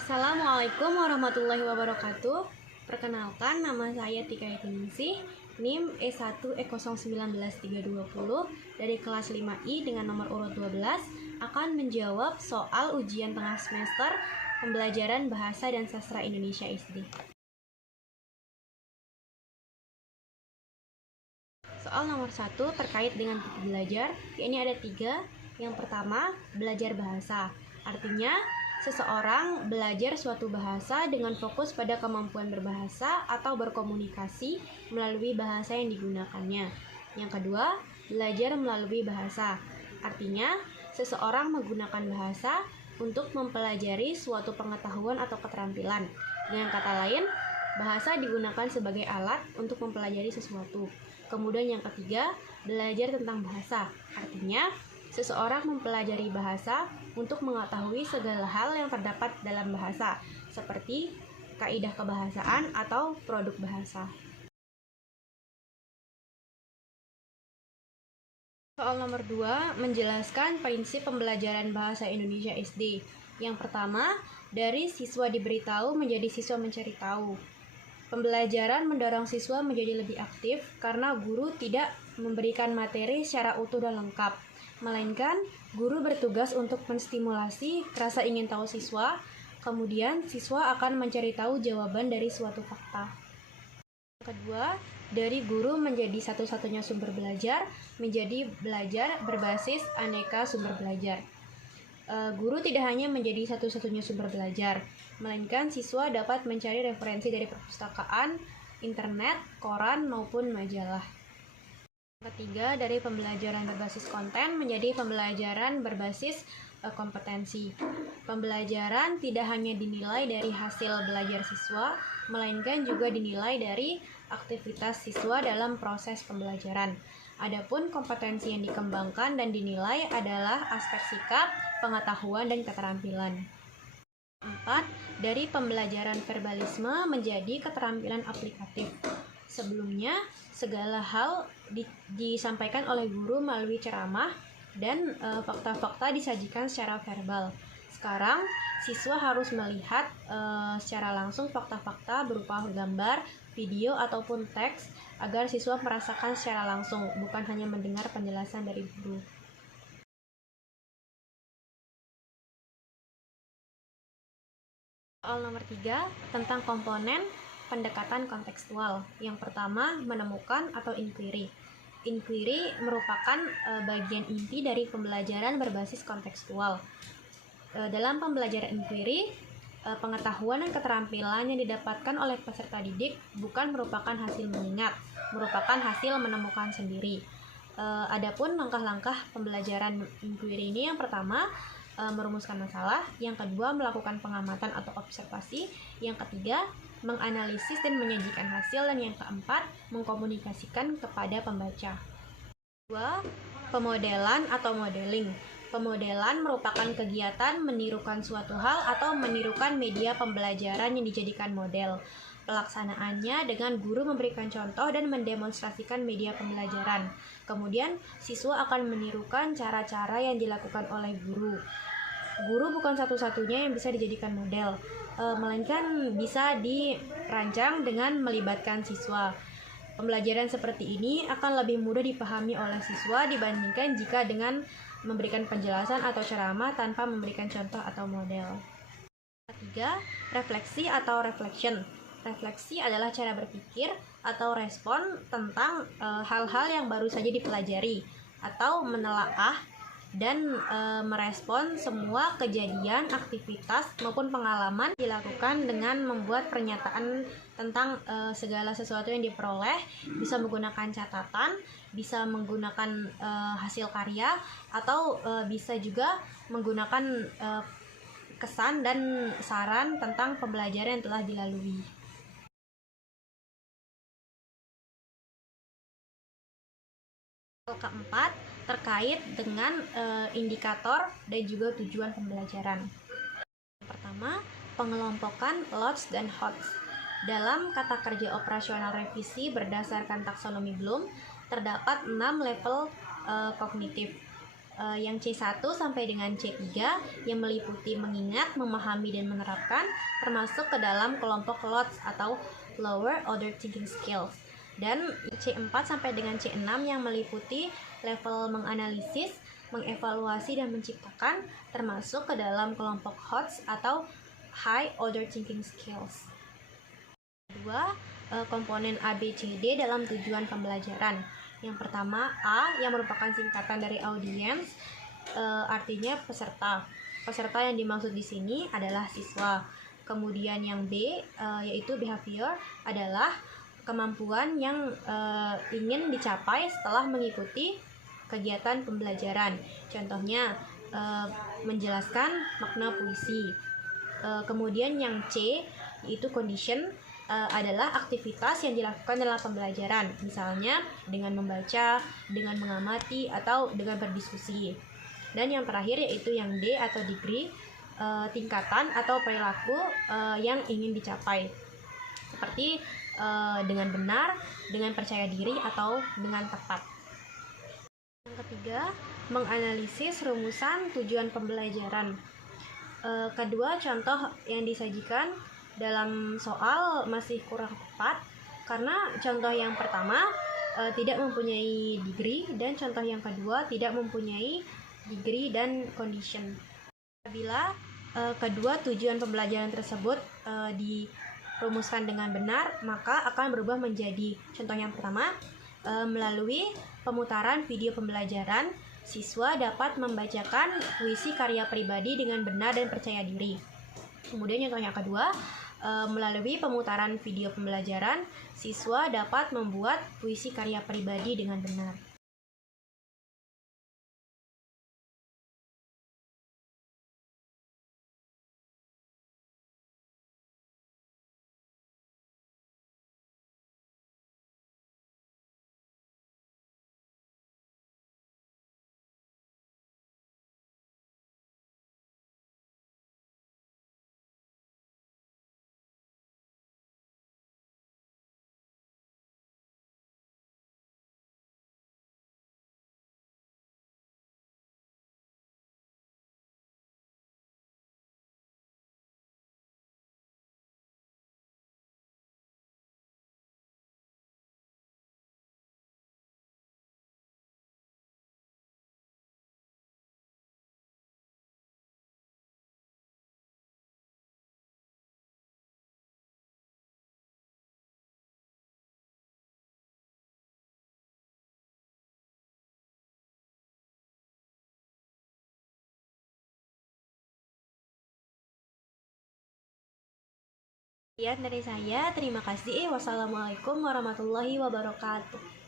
Assalamualaikum warahmatullahi wabarakatuh. Perkenalkan, nama saya Tika Ningsih, NIM E1E019-320 dari kelas 5I dengan nomor urut 12 akan menjawab soal ujian tengah semester pembelajaran Bahasa dan Sastra Indonesia SD. Soal nomor 1 terkait dengan buku belajar, ini ada 3. Yang pertama, belajar bahasa. Artinya, seseorang belajar suatu bahasa dengan fokus pada kemampuan berbahasa atau berkomunikasi melalui bahasa yang digunakannya. Yang kedua, belajar melalui bahasa. Artinya, seseorang menggunakan bahasa untuk mempelajari suatu pengetahuan atau keterampilan. Dengan kata lain, bahasa digunakan sebagai alat untuk mempelajari sesuatu. Kemudian yang ketiga, belajar tentang bahasa. Artinya, seseorang mempelajari bahasa untuk mengetahui segala hal yang terdapat dalam bahasa, seperti kaidah kebahasaan atau produk bahasa. Soal nomor 2 menjelaskan prinsip pembelajaran bahasa Indonesia SD. Yang pertama, dari siswa diberitahu menjadi siswa mencari tahu. Pembelajaran mendorong siswa menjadi lebih aktif karena guru tidak memberikan materi secara utuh dan lengkap, melainkan guru bertugas untuk menstimulasi rasa ingin tahu siswa, kemudian siswa akan mencari tahu jawaban dari suatu fakta. Yang kedua, dari guru menjadi satu-satunya sumber belajar, menjadi belajar berbasis aneka sumber belajar. Guru tidak hanya menjadi satu-satunya sumber belajar, melainkan siswa dapat mencari referensi dari perpustakaan, internet, koran, maupun majalah. Ketiga, dari pembelajaran berbasis konten menjadi pembelajaran berbasis kompetensi. Pembelajaran tidak hanya dinilai dari hasil belajar siswa, melainkan juga dinilai dari aktivitas siswa dalam proses pembelajaran. Adapun kompetensi yang dikembangkan dan dinilai adalah aspek sikap, pengetahuan, dan keterampilan. 4. Dari pembelajaran verbalisme menjadi keterampilan aplikatif. Sebelumnya, segala hal disampaikan oleh guru melalui ceramah dan fakta-fakta disajikan secara verbal. Sekarang, siswa harus melihat secara langsung fakta-fakta berupa gambar, video, ataupun teks agar siswa merasakan secara langsung, bukan hanya mendengar penjelasan dari guru. Soal nomor 3 tentang komponen pendekatan kontekstual. Yang pertama, menemukan atau inquiry. Inquiry merupakan bagian inti dari pembelajaran berbasis kontekstual. Dalam pembelajaran inquiry, pengetahuan dan keterampilan yang didapatkan oleh peserta didik bukan merupakan hasil mengingat, merupakan hasil menemukan sendiri. Adapun langkah-langkah pembelajaran inquiry ini, yang pertama, merumuskan masalah, yang kedua, melakukan pengamatan atau observasi, yang ketiga, menganalisis dan menyajikan hasil, dan yang keempat, mengkomunikasikan kepada pembaca. 2. Pemodelan atau modeling. Pemodelan merupakan kegiatan menirukan suatu hal atau menirukan media pembelajaran yang dijadikan model. Pelaksanaannya dengan guru memberikan contoh dan mendemonstrasikan media pembelajaran. Kemudian, siswa akan menirukan cara-cara yang dilakukan oleh guru. Guru bukan satu-satunya yang bisa dijadikan model, melainkan bisa dirancang dengan melibatkan siswa. Pembelajaran seperti ini akan lebih mudah dipahami oleh siswa dibandingkan jika dengan memberikan penjelasan atau ceramah tanpa memberikan contoh atau model. 3. Refleksi atau reflection. Refleksi adalah cara berpikir atau respon tentang hal-hal yang baru saja dipelajari atau menelaah dan merespon semua kejadian, aktivitas, maupun pengalaman dilakukan dengan membuat pernyataan tentang segala sesuatu yang diperoleh, bisa menggunakan catatan, bisa menggunakan hasil karya, atau bisa juga menggunakan kesan dan saran tentang pembelajaran yang telah dilalui. Keempat, terkait dengan indikator dan juga tujuan pembelajaran. Yang pertama, pengelompokan lots dan hots. Dalam kata kerja operasional revisi berdasarkan taksonomi Bloom, terdapat 6 level kognitif. yang C1 sampai dengan C3 yang meliputi mengingat, memahami, dan menerapkan, termasuk ke dalam kelompok LOTS atau Lower Order Thinking Skills. Dan C4 sampai dengan C6 yang meliputi level menganalisis, mengevaluasi, dan menciptakan, termasuk ke dalam kelompok HOTS atau High Order Thinking Skills. Kedua, komponen ABCD dalam tujuan pembelajaran. Yang pertama, A yang merupakan singkatan dari audience, artinya peserta. Peserta yang dimaksud di sini adalah siswa. Kemudian yang B yaitu behavior adalah kemampuan yang ingin dicapai setelah mengikuti kegiatan pembelajaran. Contohnya menjelaskan makna puisi. Kemudian yang C yaitu condition adalah aktivitas yang dilakukan dalam pembelajaran, misalnya dengan membaca, dengan mengamati, atau dengan berdiskusi. Dan yang terakhir yaitu yang D atau degree, tingkatan atau perilaku yang ingin dicapai, seperti dengan benar, dengan percaya diri, atau dengan tepat. Yang ketiga, menganalisis rumusan tujuan pembelajaran. Kedua contoh yang disajikan dalam soal masih kurang tepat karena contoh yang pertama tidak mempunyai degree dan contoh yang kedua tidak mempunyai degree dan condition. Apabila kedua tujuan pembelajaran tersebut dirumuskan dengan benar, maka akan berubah menjadi contoh yang pertama, melalui pemutaran video pembelajaran, siswa dapat membacakan puisi karya pribadi dengan benar dan percaya diri. Kemudian contoh yang kedua, melalui pemutaran video pembelajaran, siswa dapat membuat puisi karya pribadi dengan benar. Sekian dari saya, terima kasih. Wassalamualaikum warahmatullahi wabarakatuh.